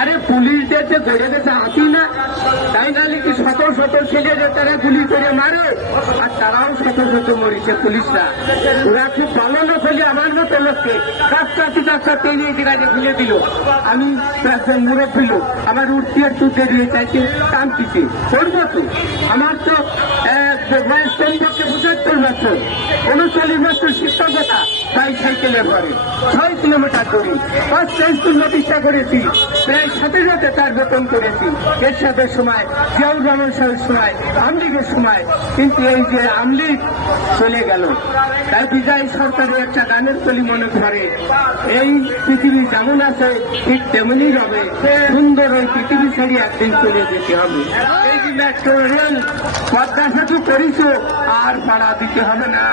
আরে পুলিশদের যে ধরে গেছে হাসি না, তাই নাহলে কি শত শত যে তারা গুলি করে মারে? আর তারাও শত শত মরিছে পুলিশরা। ওরা খুব ভালো লোক হলে আমার মতো লোককে কাছাকাছি কাছাকাছি এই জায়গায় খুলে দিল। আমি মুরব্বী লোক আমার উঠতে একটু দেরি হয়ে চাইছে টানতেছি। করব তো? আমার তো বয়স কমপক্ষে পঁচাত্তর বছর উনচল্লিশ বছর শিক্ষকতা তাই সাইকেলে ঘরে। ছয় কিলোমিটার দূরে। পাঁচটা স্কুল প্রতিষ্ঠা করেছি। প্রায় সাথে সাথে তার বেতন করেছি এর সাথে সময় জিয়াউর রহমান সময়, আমলিগের সময়। কিন্তু এই যে আমলিগ চলে গেল তাই বিজয় সরকারের একটা গানের কলি মনে করে এই পৃথিবী যেমন আছে, ঠিক তেমনি হবে সুন্দর ওই পৃথিবী ছাড়িয়ে একদিন চলে যেতে হবে। আর ভাড়া দিতে হবে না।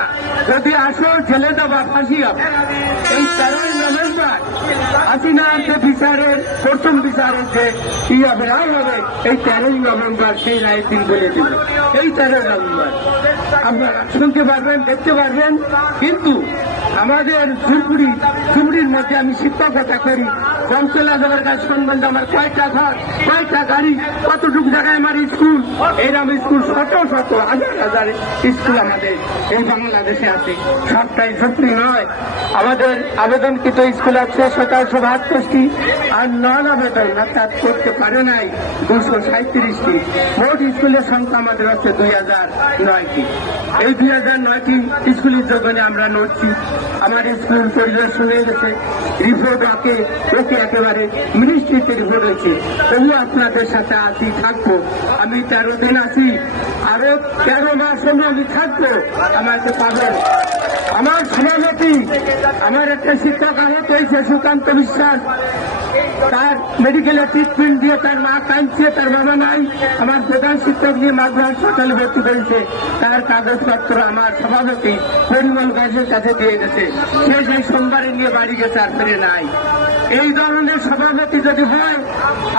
যদি আসো জেলে দেওয়া ফাঁসি হবে। এই তেরোই নভেম্বর হাসিনার যে বিচারের প্রথম বিচার হচ্ছে কি হবে রায় হবে, এই তেরোই নভেম্বর সেই রায় দিন বলে দেবে এই তেরোই নভেম্বর। আপনারা শুনতে পারবেন, দেখতে পারবেন, কিন্তু আমাদের ঝুপড়ি ঝুপড়ির মধ্যে আমি শিক্ষকতা করি কমচলা দেওয়ার কাজ সম্বন্ধ আমার কয়টা ঘর, কয়টা গাড়ি, কতটুকু জায়গায় আমার স্কুল? এরকম স্কুল শত শত, হাজার হাজার স্কুল আমাদের এই বাংলাদেশে আছে। সবটাই ঝুপড়ি নয়। আমাদের আবেদনকৃত স্কুল আছে শতাংশ বাহাত্তরটি আর নন আবেদন অর্থাৎ করতে পারে নাই দুশো সাঁত্রিশটি মোট স্কুলের সংখ্যা আমাদের হচ্ছে দুই হাজার নয়টি। এই দুই হাজার নয়টি স্কুলের যোগনে আমরা নড়ছি। আমার স্কুল পরিদর্শন হয়ে গেছে, রিপোর্ট আঁকে, ওকে একেবারে মিনিস্ট্রিতে রিপোর্ট হয়েছে। তবু আপনাদের সাথে আসি থাকব। আমি তেরো দিন আসি আরও তেরো মাস হলে আমি থাকব। আমার আমাকে পাবেন আমার সভাপতি আমার একটা শিক্ষক আহত হয়েছে সুকান্ত বিশ্বাস। তার মেডিকেলে ট্রিটমেন্ট দিয়ে, তার মা কাঁদছে, তার বাবা নাই। আমার প্রধান শিক্ষক নিয়ে মাঝে হাসপাতালে ভর্তি করেছে তার কাগজপত্র আমার সভাপতি পরিমল গাছের কাছে দিয়ে গেছে। সে সেই সোমবারে নিয়ে বাড়ি গেছে, আর ফিরে নাই। এই ধরনের সভাপতি যদি হয়,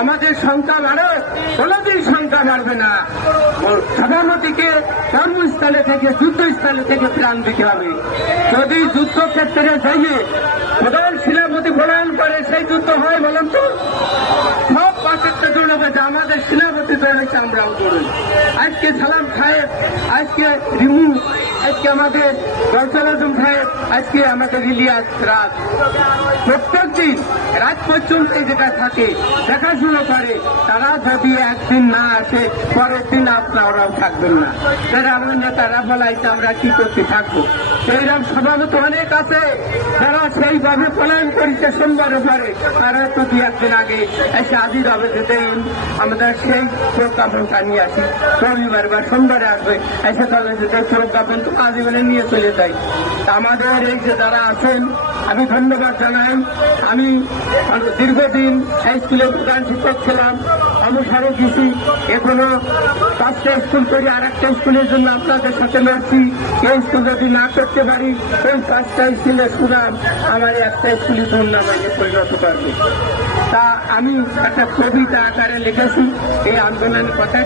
আমাদের সংখ্যা বাড়ে, কোনোদিন সংখ্যা বাড়বে না। সভাপতিকে কর্মস্থলে থেকে, যুদ্ধস্থলে থেকে প্রাণ দিতে হবে। যদি যুদ্ধক্ষেত্রে যাইয়ে প্রধান করে সেই যুদ্ধ হয় বলেন তো? সব পাঁচটা যে আমাদের দৌড়ই আজকে সালাম সাহেব, আজকে রিমু, আজকে আমাদের আজম সাহেব, আজকে আমাদের প্রত্যেক দিন রাত পর্যন্ত যেটা থাকে, দেখাশুনো করে। তারা যদি একদিন না আসে, পরের দিন আপনারাও থাকবেন না। তারা আমার নেতারা বলাইছে, আমরা কি করতে থাকব? সেইরকম স্বভাবত অনেক আছে তারা সেইভাবে পলায়ন করেছে সোমবারে পরে। তারা তো দু একদিন আগে এসে আজির হবে যে আমাদের সেই প্রজ্ঞাপনটা নিয়ে আসি। রবিবার বা সোমবারে আসবে, এসে তাহলে প্রজ্ঞাপন তো কাজে বলে নিয়ে চলে যাই। আমাদের এই যে যারা আছেন, আমি ধন্যবাদ জানাই। আমি দীর্ঘদিন এই স্কুলে প্রধান শিক্ষক ছিলাম অনুসারে গেছি। এখনও পাঁচটা স্কুল করি আর একটা স্কুলের জন্য আপনাদের সাথে মারছি এই স্কুল যদি না করতে পারি, এই পাঁচটা স্কুলের সুনাম আমার একটা স্কুলই টুর্নামেন্টে পরিণত করবে। তা আমি একটা কবিতা আকারে লিখেছি, এই আন্দোলনের কথা